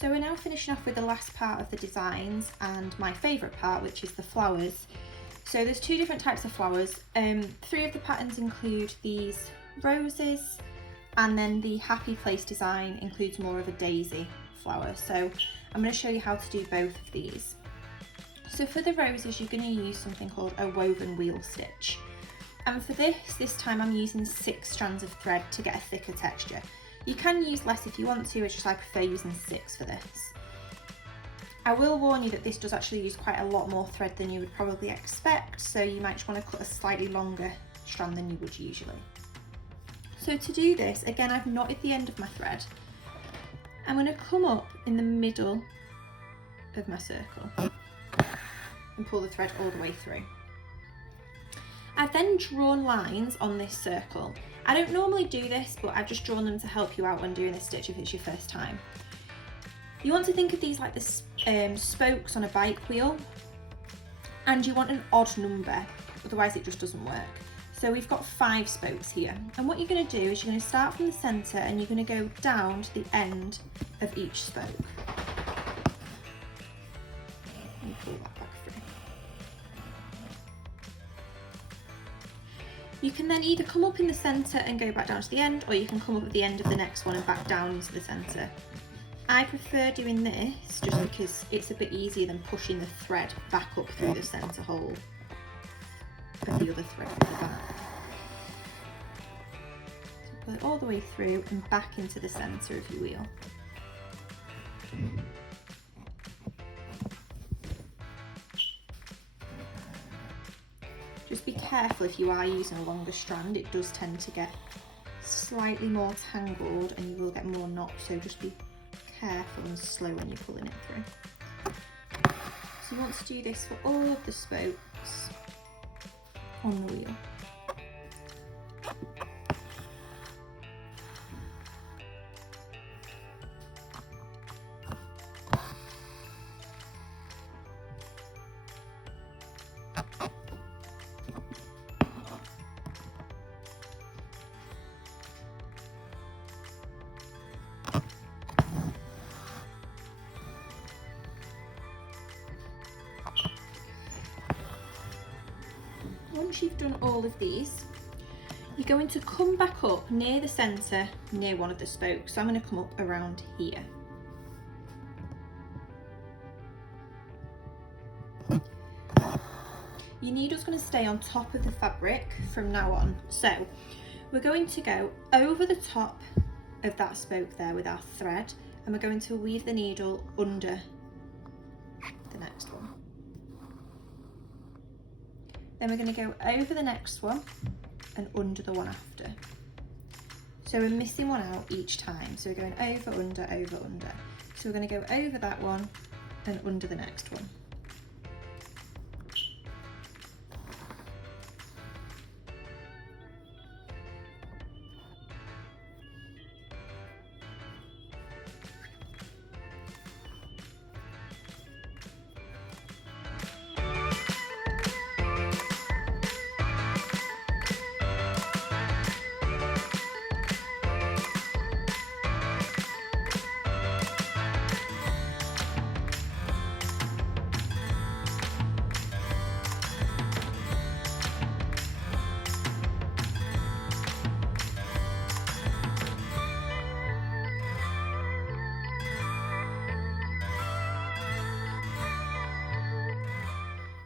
So we're now finishing off with the last part of the designs and my favourite part, which is the flowers. So there's two different types of flowers. 3 of the patterns include these roses, and then the Happy Place design includes more of a daisy flower. So I'm going to show you how to do both of these. So for the roses, you're going to use something called a woven wheel stitch. And for this time I'm using 6 strands of thread to get a thicker texture. You can use less if you want to, it's just I prefer using 6 for this. I will warn you that this does actually use quite a lot more thread than you would probably expect, so you might just want to cut a slightly longer strand than you would usually. So to do this, again, I've knotted the end of my thread. I'm going to come up in the middle of my circle and pull the thread all the way through. I've then drawn lines on this circle. I don't normally do this, but I've just drawn them to help you out when doing this stitch if it's your first time. You want to think of these like the spokes on a bike wheel, and you want an odd number, otherwise it just doesn't work. So we've got 5 spokes here, and what you're going to do is you're going to start from the centre and you're going to go down to the end of each spoke. And pull that back through. You can then either come up in the centre and go back down to the end, or you can come up at the end of the next one and back down into the centre. I prefer doing this just because it's a bit easier than pushing the thread back up through the centre hole of the other thread at the back. So pull it all the way through and back into the centre of your wheel. Just be careful if you are using a longer strand, it does tend to get slightly more tangled and you will get more knots, so just be careful and slow when you're pulling it through. So you want to do this for all of the spokes on the wheel. Once you've done all of these, you're going to come back up near the centre, near one of the spokes. So I'm going to come up around here. Your needle's going to stay on top of the fabric from now on. So we're going to go over the top of that spoke there with our thread, and we're going to weave the needle under the next one. Then we're going to go over the next one and under the one after. So we're missing one out each time. So we're going over, under, over, under. So we're going to go over that one and under the next one.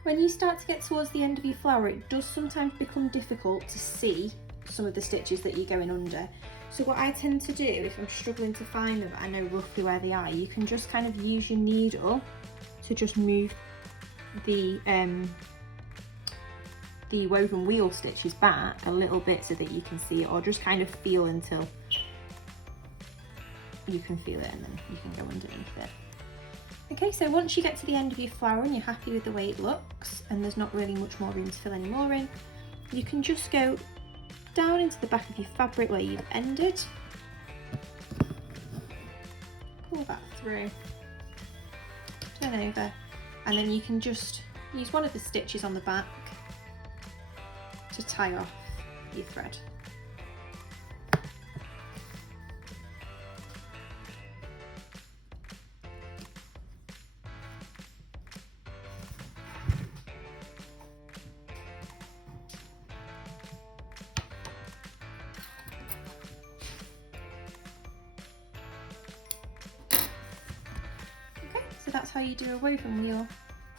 When you start to get towards the end of your flower, it does sometimes become difficult to see some of the stitches that you're going under. So what I tend to do, if I'm struggling to find them, I know roughly where they are, you can just kind of use your needle to just move the woven wheel stitches back a little bit so that you can see it, or just kind of feel until you can feel it, and then you can go underneath it. Okay, so once you get to the end of your flower and you're happy with the way it looks and there's not really much more room to fill any more in, you can just go down into the back of your fabric where you've ended, pull that through, turn over, and then you can just use one of the stitches on the back to tie off your thread. that's how you do a woven wheel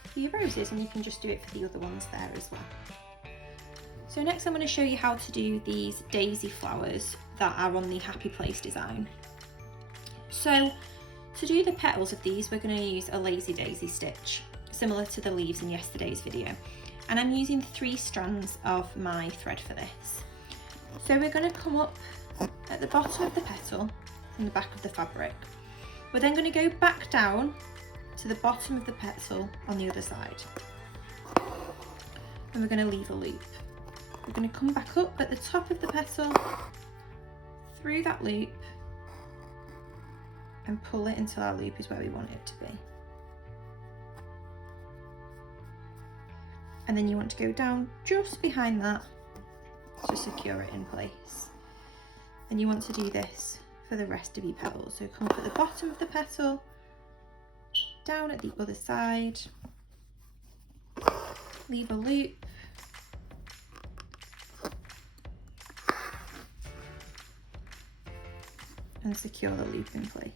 for your roses, and you can just do it for the other ones there as well. So next I'm going to show you how to do these daisy flowers that are on the Happy Place design. So to do the petals of these, we're going to use a lazy daisy stitch, similar to the leaves in yesterday's video. And I'm using 3 strands of my thread for this. So we're going to come up at the bottom of the petal from the back of the fabric. We're then going to go back down to the bottom of the petal on the other side. And we're going to leave a loop. We're going to come back up at the top of the petal, through that loop, and pull it until our loop is where we want it to be. And then you want to go down just behind that to secure it in place. And you want to do this for the rest of your petals. So come up at the bottom of the petal, down at the other side, leave a loop, and secure the loop in place.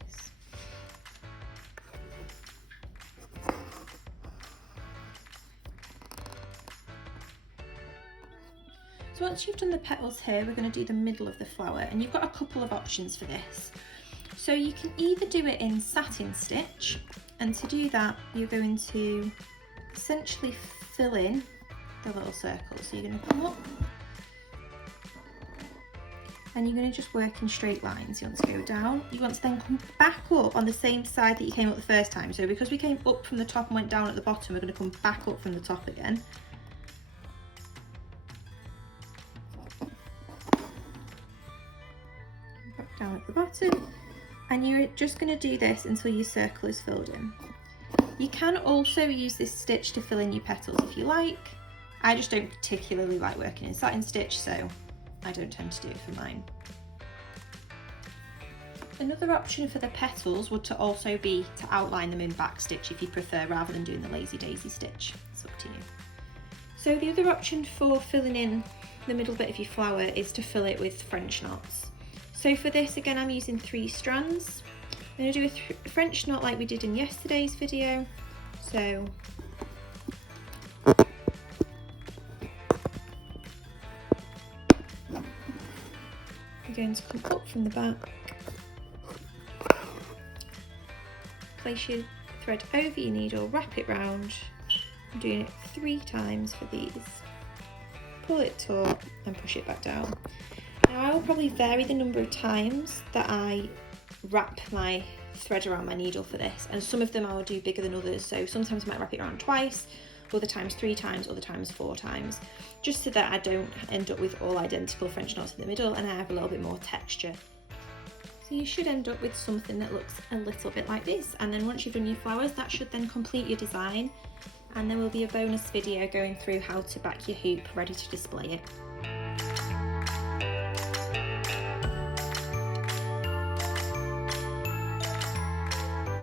So once you've done the petals here, we're going to do the middle of the flower, and you've got a couple of options for this. So you can either do it in satin stitch, and to do that you're going to essentially fill in the little circles. So you're going to come up and you're going to just work in straight lines. You want to go down, you want to then come back up on the same side that you came up the first time. So because we came up from the top and went down at the bottom, we're going to come back up from the top again. Back down at the bottom, and you're just going to do this until your circle is filled in. You can also use this stitch to fill in your petals if you like. I just don't particularly like working in satin stitch, so I don't tend to do it for mine. Another option for the petals would to also be to outline them in back stitch if you prefer, rather than doing the lazy daisy stitch. It's up to you. So the other option for filling in the middle bit of your flower is to fill it with French knots. So for this, again, I'm using 3 strands. I'm going to do a French knot like we did in yesterday's video. So you're going to come up from the back, place your thread over your needle, wrap it round. I'm doing it 3 times for these. Pull it taut and push it back down. Now I will probably vary the number of times that I wrap my thread around my needle for this, and some of them I will do bigger than others. So sometimes I might wrap it around twice, other times 3 times, other times 4 times, just so that I don't end up with all identical French knots in the middle and I have a little bit more texture. So you should end up with something that looks a little bit like this, and then once you've done your flowers, that should then complete your design, and there will be a bonus video going through how to back your hoop ready to display it.